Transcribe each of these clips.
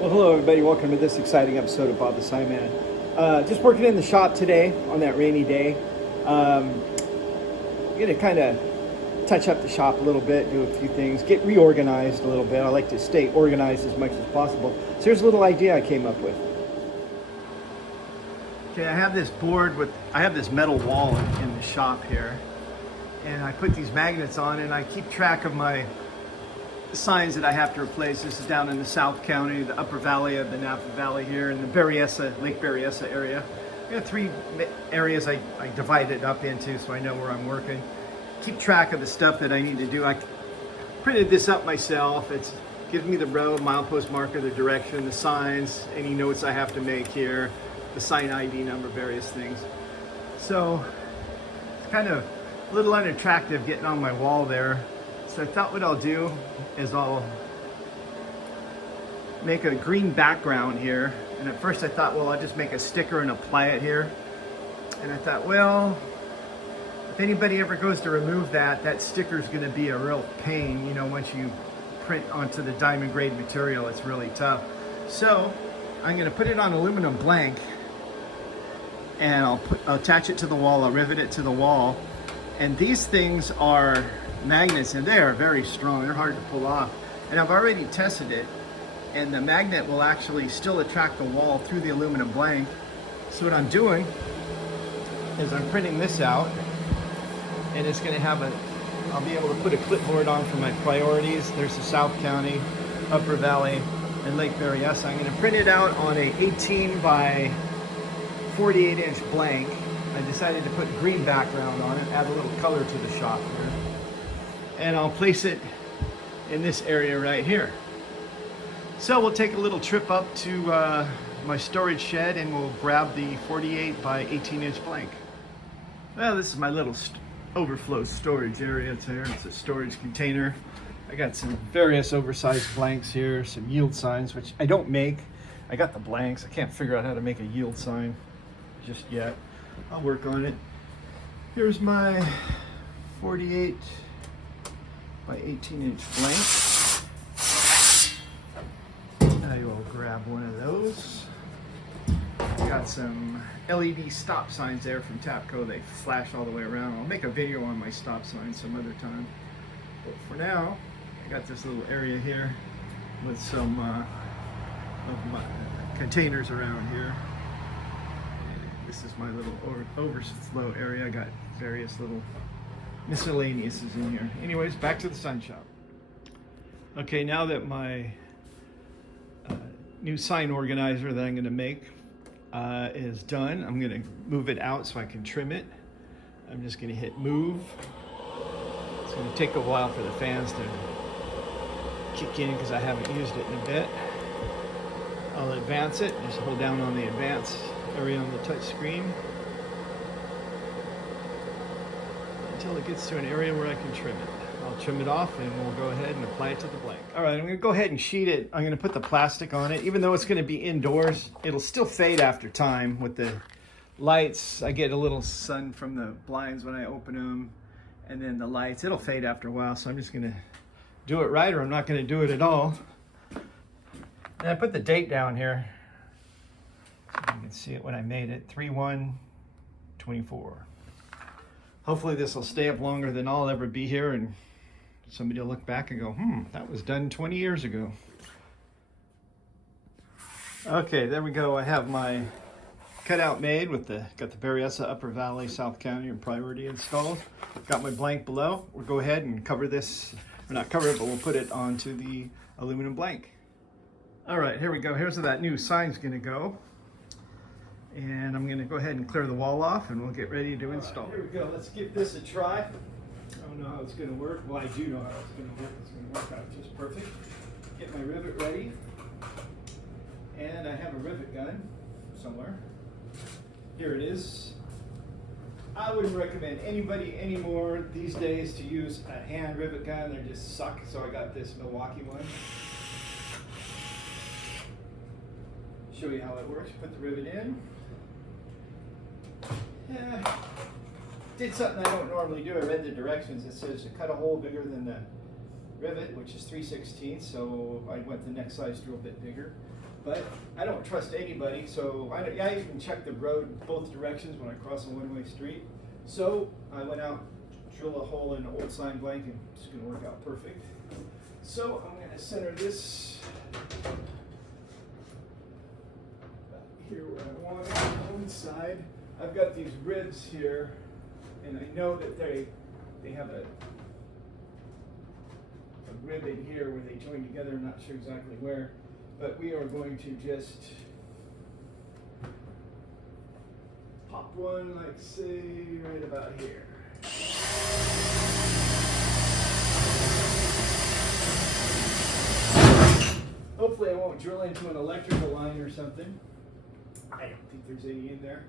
Well, hello everybody. Welcome to this exciting episode of Bob the Sign Man. Just working in the shop today on that rainy day. I'm gonna kind of touch up the shop a little bit, do a few things, get reorganized a little bit. I like to stay organized as much as possible. So here's a little idea I came up with. Okay, I have this metal wall in the shop here, and I put these magnets on, and I keep track of my signs that I have to replace. This is down in the South County, the upper valley of the Napa Valley here in the Lake Berryessa area. I got three areas I divided up into so I know where I'm working. Keep track of the stuff that I need to do. I printed this up myself. It gives me the road, milepost marker, the direction, the signs, any notes I have to make here, the sign ID number, various things. So it's kind of a little unattractive getting on my wall there. So I thought what I'll do is I'll make a green background here. And at first I thought, well, I'll just make a sticker and apply it here. And I thought, well, if anybody ever goes to remove that sticker is going to be a real pain. You know, once you print onto the diamond grade material, it's really tough. So I'm going to put it on aluminum blank, and I'll attach it to the wall. I'll rivet it to the wall. And these things are magnets, and they are very strong. They're hard to pull off, and I've already tested it, and the magnet will actually still attract the wall through the aluminum blank. So what I'm doing is I'm printing this out, and it's going to have I'll be able to put a clipboard on for my priorities. There's the South County, Upper Valley, and Lake Berryessa. I'm going to print it out on a 18 by 48 inch blank. I decided to put green background on it, add a little color to the shop here. And I'll place it in this area right here. So we'll take a little trip up to my storage shed, and we'll grab the 48 by 18 inch blank. Well, this is my little overflow storage area. It's a storage container. I got some various oversized blanks here, some yield signs, which I don't make. I got the blanks. I can't figure out how to make a yield sign just yet. I'll work on it. Here's my 48 by 18 inch blank. I will grab one of those. Got some LED stop signs there from Tapco. They flash all the way around. I'll make a video on my stop signs some other time. But for now, I got this little area here with some of my containers around here. This is my little overflow area. I got various little miscellaneouses in here. Anyways, back to the sign shop. Okay, now that my new sign organizer that I'm going to make is done, I'm going to move it out so I can trim it. I'm just going to hit move. It's going to take a while for the fans to kick in because I haven't used it in a bit. I'll advance it. Just hold down on the advance area on the touch screen until it gets to an area where I can trim it. I'll trim it off, and we'll go ahead and apply it to the blank. All right, I'm going to go ahead and sheet it. I'm going to put the plastic on it. Even though it's going to be indoors, it'll still fade after time with the lights. I get a little sun from the blinds when I open them, and then the lights. It'll fade after a while, so I'm just going to do it right, or I'm not going to do it at all. And I put the date down here. You can see it when I made it, 3/1/24. Hopefully this will stay up longer than I'll ever be here, and somebody will look back and go, that was done 20 years ago. Okay, there we go. I have my cutout made with got the Berryessa Upper Valley, South County, and priority installed. Got my blank below. We'll go ahead and cover this, or not cover it, but we'll put it onto the aluminum blank. All right, here we go. Here's where that new sign's gonna go. And I'm gonna go ahead and clear the wall off, and we'll get ready to install. Here we go. Let's give this a try. I don't know how it's gonna work. Well, I do know how it's gonna work. It's gonna work out just perfect. Get my rivet ready. And I have a rivet gun somewhere. Here it is. I wouldn't recommend anybody anymore these days to use a hand rivet gun. They just suck. So I got this Milwaukee one. Show you how it works. Put the rivet in. Yeah, did something I don't normally do. I read the directions. It says to cut a hole bigger than the rivet, which is 3/16, so I went the next size drill bit bigger. But I don't trust anybody, so I even check the road both directions when I cross a one-way street. So I went out, drill a hole in an old sign blank, and it's going to work out perfect. So I'm going to center this here where I want it on one side. I've got these ribs here, and I know that they have a rib in here where they join together. I'm not sure exactly where, but we are going to just pop one, like say, right about here. Hopefully I won't drill into an electrical line or something. I don't think there's any in there.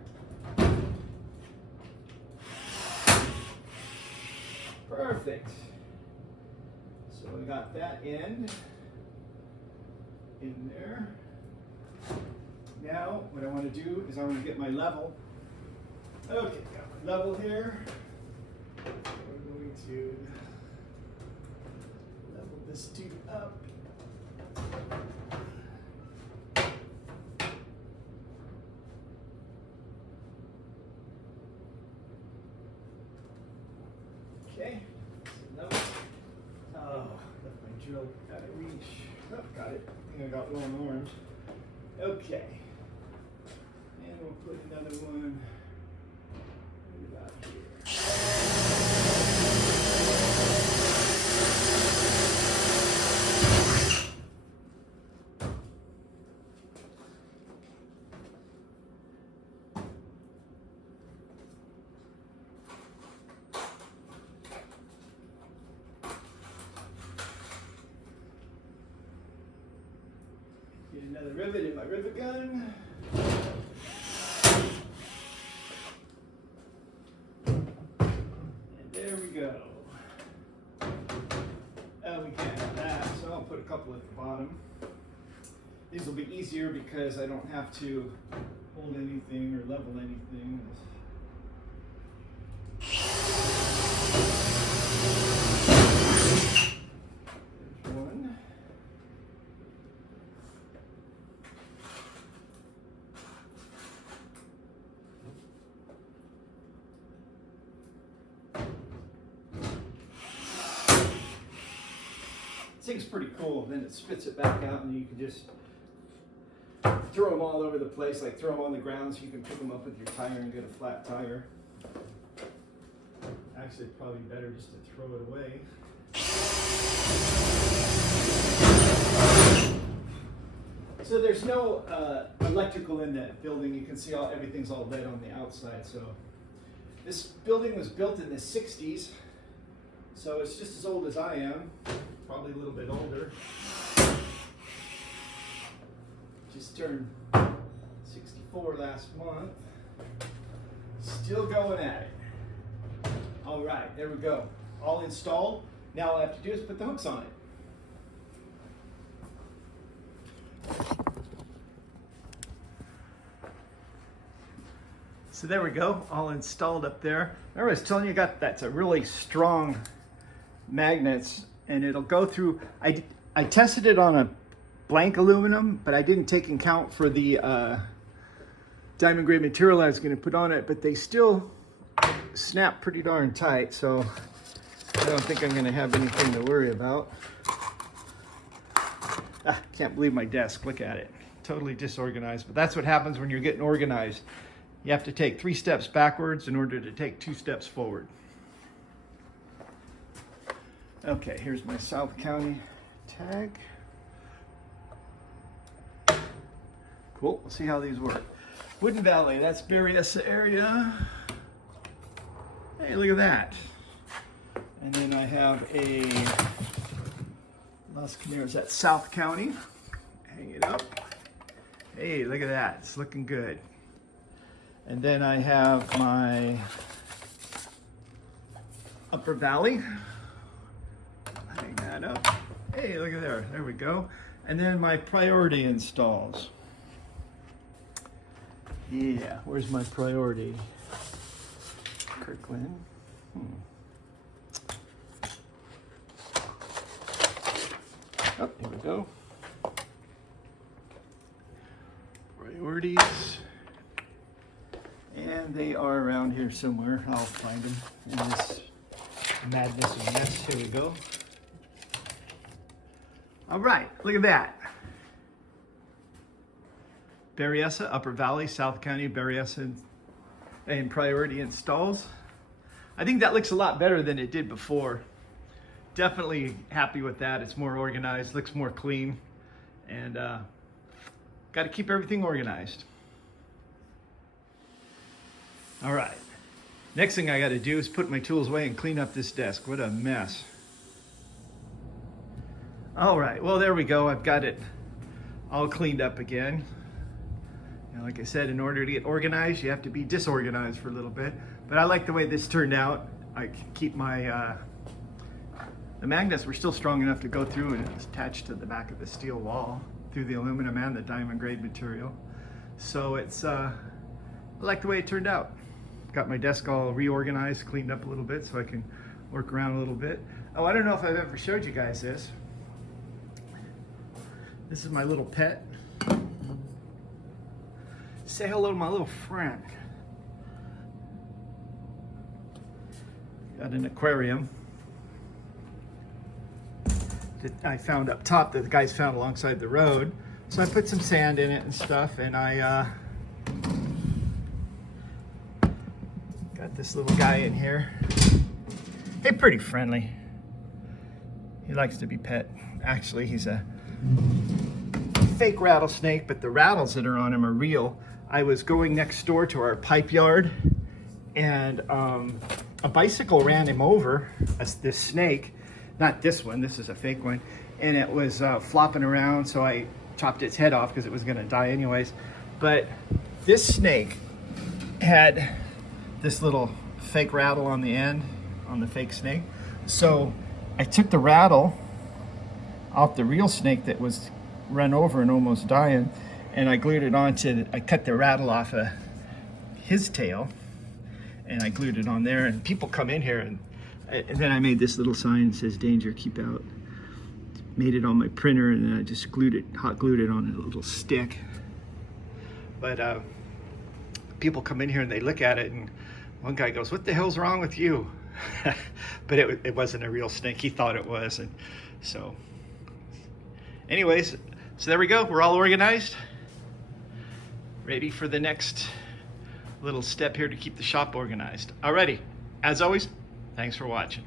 Perfect. So we got that end in there. Now what I want to do is I want to get my level. Okay, got my level here. We're going to level this dude up. Okay, so now, left my drill out of reach. Oh, got it. I think I got one armed. Okay, and we'll put another one right about here. Get another rivet in my rivet gun. And there we go. Oh, we can't have that, so I'll put a couple at the bottom. These will be easier because I don't have to hold anything or level anything. There's one. This thing's pretty cool. Then it spits it back out, and you can just throw them all over the place, like throw them on the ground so you can pick them up with your tire and get a flat tire. Actually, it's probably better just to throw it away. So there's no electrical in that building. You can see everything's all lead on the outside. So this building was built in the 60s. So it's just as old as I am, probably a little bit older. Just turned 64 last month. Still going at it. All right, there we go. All installed. Now all I have to do is put the hooks on it. So there we go, all installed up there. Remember I was telling you that's a really strong magnets, and it'll go through. I tested it on a blank aluminum, but I didn't take in count for the diamond grade material I was going to put on it, but they still snap pretty darn tight, so I don't think I'm going to have anything to worry about. Can't believe my desk, look at it. Totally disorganized, but that's what happens when you're getting organized. You have to take 3 steps backwards in order to take 2 steps forward. Okay, here's my South County tag. Cool, we'll see how these work. Wooden Valley, that's Berryessa area. Hey, look at that. And then I have a Las Caneras, that's South County. Hang it up. Hey, look at that, it's looking good. And then I have my Upper Valley. Hang that up. Hey, look at there we go. And then my priority installs. Yeah, where's my priority? Kirkland. Oh, here we go. Priorities. And they are around here somewhere. I'll find them in this madness of mess. Here we go. All right, look at that. Berryessa, Upper Valley, South County, Berryessa and Priority installs. I think that looks a lot better than it did before. Definitely happy with that. It's more organized, looks more clean, and got to keep everything organized. All right, next thing I got to do is put my tools away and clean up this desk. What a mess. All right, well, there we go. I've got it all cleaned up again. You know, like I said, in order to get organized, you have to be disorganized for a little bit. But I like the way this turned out. I can keep my, the magnets were still strong enough to go through, and it was attached to the back of the steel wall through the aluminum and the diamond grade material. So it's, I like the way it turned out. Got my desk all reorganized, cleaned up a little bit so I can work around a little bit. Oh, I don't know if I've ever showed you guys this. This is my little pet. Say hello to my little friend. Got an aquarium that I found up top that the guys found alongside the road. So I put some sand in it and stuff, and I got this little guy in here. Hey, pretty friendly. He likes to be pet. Actually, he's a fake rattlesnake, but the rattles that are on him are real. I was going next door to our pipe yard, and a bicycle ran him over, this snake, not this one, this is a fake one, and it was flopping around, so I chopped its head off because it was going to die anyways. But this snake had this little fake rattle on the end, on the fake snake. So I took the rattle off the real snake that was run over and almost dying, and I glued it onto, I cut the rattle off of his tail, and I glued it on there, and people come in here, and then I made this little sign that says danger, keep out. Made it on my printer, and then I just hot glued it on a little stick. But people come in here and they look at it, and one guy goes, "What the hell's wrong with you?" But it wasn't a real snake. He thought it was, and so anyways, so there we go. We're all organized, ready for the next little step here to keep the shop organized. Alrighty, as always, thanks for watching.